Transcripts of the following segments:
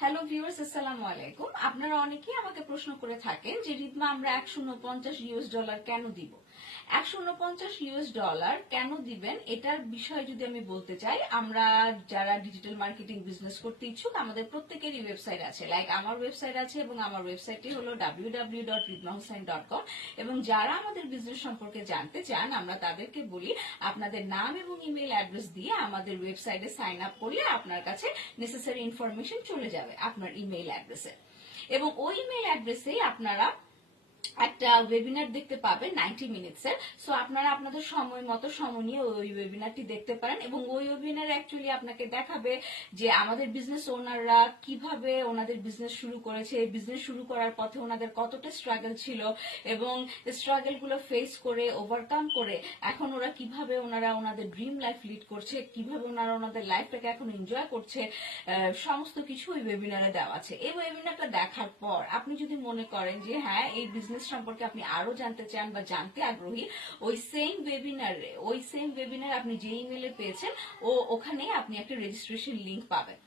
Hello viewers, আসসালামু আলাইকুম। আপনারা অনেকেই আমাকে প্রশ্ন করে থাকেন যে রিদমা আমরা $149 কেন দিব। $149 কেন দিবেন এটার বিষয়ে যদি আমি বলতে চাই, আমরা যারা ডিজিটাল মার্কেটিং বিজনেস করতে ইচ্ছুক আমাদের প্রত্যেকেরই ওয়েবসাইট আছে। লাইক আমার ওয়েবসাইট আছে এবং আমার ওয়েবসাইটটি হলো www.ridmahusain.com। এবং যারা আমাদের বিজনেস সম্পর্কে জানতে চান আমরা তাদেরকে বলি আপনাদের নাম এবং ইমেল অ্যাড্রেস দিয়ে আমাদের ওয়েবসাইটে সাইন আপ করলে আপনার কাছে নেসেসারি ইনফরমেশন চলে যাবে আপনার ইমেইল অ্যাড্রেসে, এবং ওই ইমেইল অ্যাড্রেসেই আপনারা একটা ওয়েবিনার দেখতে পাবেন 90 মিনিটসের। সো আপনারা আপনাদের সময় মতো সময় নিয়ে ওই ওয়েবিনারটি দেখতে পারেন, এবং ওই ওয়েবিনার অ্যাকচুয়ালি আপনাকে দেখাবে যে আমাদের বিজনেস ওনাররা কিভাবে ওনাদের বিজনেস শুরু করেছে, বিজনেস শুরু করার পথে ওনাদের কতটা স্ট্রাগল ছিল, এবং স্ট্রাগল গুলো ফেস করে ওভারকাম করে এখন ওরা কিভাবে ওনারা ওনাদের ড্রিম লাইফ লিড করছে, কিভাবে ওনারা ওনাদের লাইফটাকে এখন এনজয় করছে, সমস্ত কিছু ওই ওয়েবিনারে দেওয়া আছে। এই ওয়েবিনারটা দেখার পর আপনি যদি মনে করেন যে হ্যাঁ এই বিজনেস সম্পর্কে আপনি আরো জানতে চান বা জানতে আগ্রহী, ওই সেম ওয়েবিনার আপনি যে ইমেলে পেয়েছেন ওখানে আপনি একটা রেজিস্ট্রেশন লিংক পাবেন।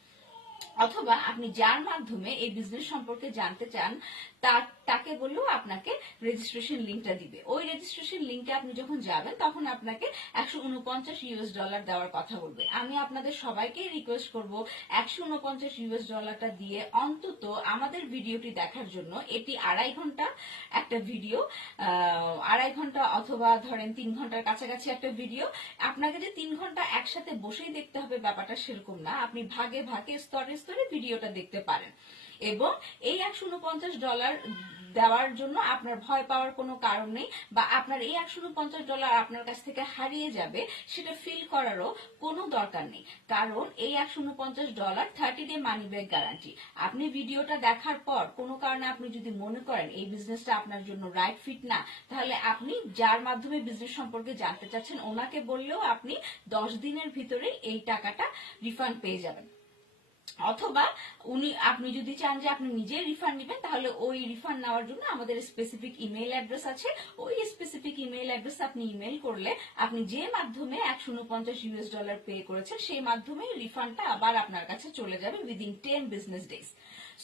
অথবা আপনি যার মাধ্যমে এই বিজনেস সম্পর্কে জানতে চান তাকে বললেও আপনাকে রেজিস্ট্রেশন লিংকটা দিবে। ওই রেজিস্ট্রেশন লিংকে আপনি যখন যাবেন তখন আপনাকে $149 দেওয়ার কথা বলবে। আমি আপনাদের সবাইকে রিকোয়েস্ট করব $149 দিয়ে অন্তত আমাদের ভিডিওটি দেখার জন্য। এটি 2.5 ঘন্টা একটা ভিডিও, 2.5 ঘন্টা অথবা ধরেন 3 ঘন্টার কাছাকাছি একটা ভিডিও। আপনাকে যে 3 ঘন্টা একসাথে বসেই দেখতে হবে ব্যাপারটা সেরকম না, আপনি ভাগে ভাগে স্তরে স্তরে ভিডিওটা দেখতে পারেন। এবং এই $149 দেওয়ার জন্য আপনার ভয় পাওয়ার কোনো কারণ নেই, বা আপনার এই $149 আপনার কাছ থেকে হারিয়ে যাবে সেটা ফিল করারও কোনো দরকার নেই। কারণ এই $149 30 ডে মানি ব্যাক গ্যারান্টি। আপনি ভিডিওটা দেখার পর কোনো কারণে আপনি যদি মনে করেন এই বিজনেসটা আপনার জন্য রাইট ফিট না, তাহলে আপনি যার মাধ্যমে বিজনেস সম্পর্কে জানতে চাচ্ছেন ওনাকে বললেও আপনি 10 দিনের ভিতরে এই টাকাটা রিফান্ড পেয়ে যাবেন। অথবা আপনি যদি চান যে আপনি নিজে রিফান্ড নেবেন, তাহলে ওই রিফান্ড নেওয়ার জন্য আমাদের স্পেসিফিক ইমেইল অ্যাড্রেস আছে। ওই স্পেসিফিক ইমেইল অ্যাড্রেস আপনি ইমেইল করলে আপনি যে মাধ্যমে $149 পে করেছেন সেই মাধ্যমে রিফান্ডটা আবার আপনার কাছে চলে যাবে উইদিন 10 বিজনেস ডেজ।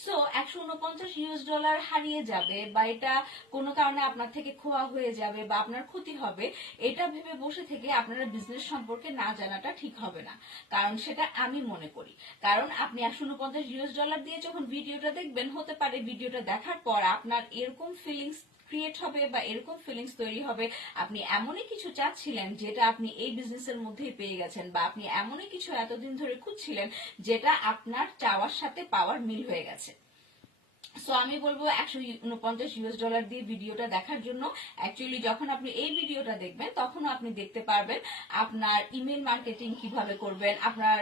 সো $149 হারিয়ে যাবে বা এটা কোনো কারণে আপনার থেকে খোয়া হয়ে যাবে বা আপনার ক্ষতি হবে, এটা ভেবে বসে থেকে আপনারা বিজনেস সম্পর্কে না জানাটা ঠিক হবে না। কারণ সেটা আমি মনে করি, কারণ আপনি $149 দিয়ে যখন ভিডিওটা দেখবেন, হতে পারে ভিডিওটা দেখার পর আপনার এরকম ফিলিংস ক্রিয়েট হবে বা এরকম ফিলিংস তৈরি হবে আপনি এমনই কিছু চাচ্ছিলেন যেটা আপনি এই বিজনেসের মধ্যেই পেয়ে গেছেন, বা আপনি এমনই কিছু এতদিন ধরে খুঁজছিলেন যেটা আপনার চাওয়ার সাথে পাওয়ার মিল হয়ে গেছে। সো আমি বলবো $149 দিয়ে ভিডিওটা দেখার জন্য। অ্যাকচুয়ালি যখন আপনি এই ভিডিওটা দেখবেন তখনও আপনি দেখতে পারবেন আপনার ইমেল মার্কেটিং কিভাবে করবেন, আপনার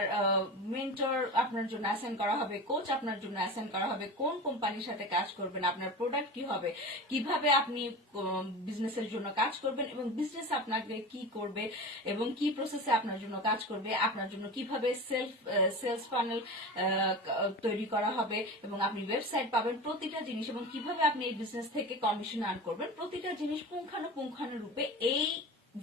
মেন্টর আপনার জন্য অ্যাসাইন করা হবে, কোচ আপনার জন্য অ্যাসাইন করা হবে, কোন কোম্পানির সাথে কাজ করবেন, আপনার প্রোডাক্ট কি হবে, কিভাবে আপনি বিজনেসের জন্য কাজ করবেন এবং বিজনেস আপনাকে কি করবে এবং কি প্রসেসে আপনার জন্য কাজ করবে, আপনার জন্য কিভাবে সেলস ফানেল তৈরি করা হবে এবং আপনি ওয়েবসাইট পাবেন, প্রতিটা জিনিস, এবং কিভাবে আপনি এই বিজনেস থেকে কমিশন আর্ন করবেন, প্রতিটা জিনিস পুঙ্খানুপুঙ্খানুরূপে এই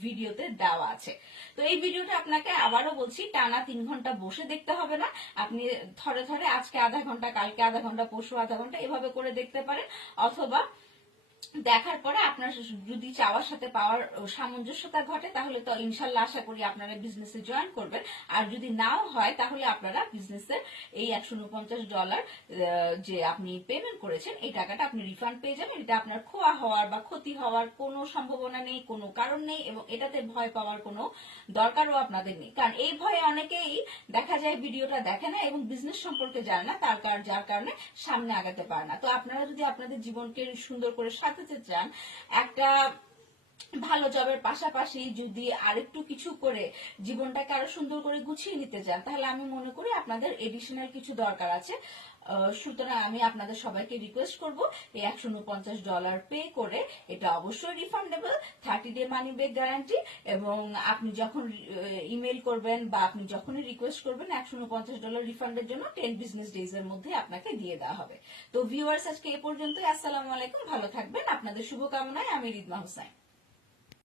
ভিডিওতে দেওয়া আছে। তো এই ভিডিওটা আপনাকে আবারও বলছি টানা 3 ঘন্টা বসে দেখতে হবে না, আপনি ধরে ধরে আজকে আধা ঘন্টা, কালকে আধা ঘন্টা, পরশু আধা ঘন্টা এভাবে করে দেখতে পারেন। অথবা দেখার পরে আপনার যদি চাওয়ার সাথে পাওয়ার সামঞ্জস্যতা ঘটে তাহলে তো ইনশাল্লাহ আশা করি আপনারা বিজনেসে জয়েন করবেন। আর যদি নাও হয় তাহলে আপনারা বিজনেসের এই $149 যে আপনি পেমেন্ট করেছেন এই টাকাটা আপনি রিফান্ড পেয়ে যাবেন। এটা আপনার খোয়া হওয়ার বা ক্ষতি হওয়ার কোনো সম্ভাবনা নেই, কোনো কারণ নেই, এবং এটাতে ভয় পাওয়ার কোনো দরকারও আপনাদের নেই। কারণ এই ভয়ে অনেকেই দেখা যায় ভিডিওটা দেখে না এবং বিজনেস সম্পর্কে জানে না, যার কারণে সামনে আগাতে পারে না। তো আপনারা যদি আপনাদের জীবনকে সুন্দর করে সাজাতে চান, একটা ভালো জবের পাশাপাশি যদি আরেকটু কিছু করে জীবনটাকে আরো সুন্দর করে গুছিয়ে নিতে চান, তাহলে আমি মনে করি আপনাদের এডিশনাল কিছু দরকার আছে। সুতরাং আমি আপনাদের সবাইকে রিকোয়েস্ট করব এই $149 পে করে, এটা অবশ্যই refundable, 30 day money back guarantee, এবং আপনি যখন ইমেল করবেন বা আপনি যখনই রিকোয়েস্ট করবেন $149 রিফান্ডের জন্য 10 বিজনেস ডেজ এর মধ্যে আপনাকে দিয়ে দেওয়া হবে। তো ভিউয়ার্স, আজকে এ পর্যন্তই। আসসালামু আলাইকুম, ভালো থাকবেন। আপনাদের শুভকামনায় আমি রিদমা হুসাইন।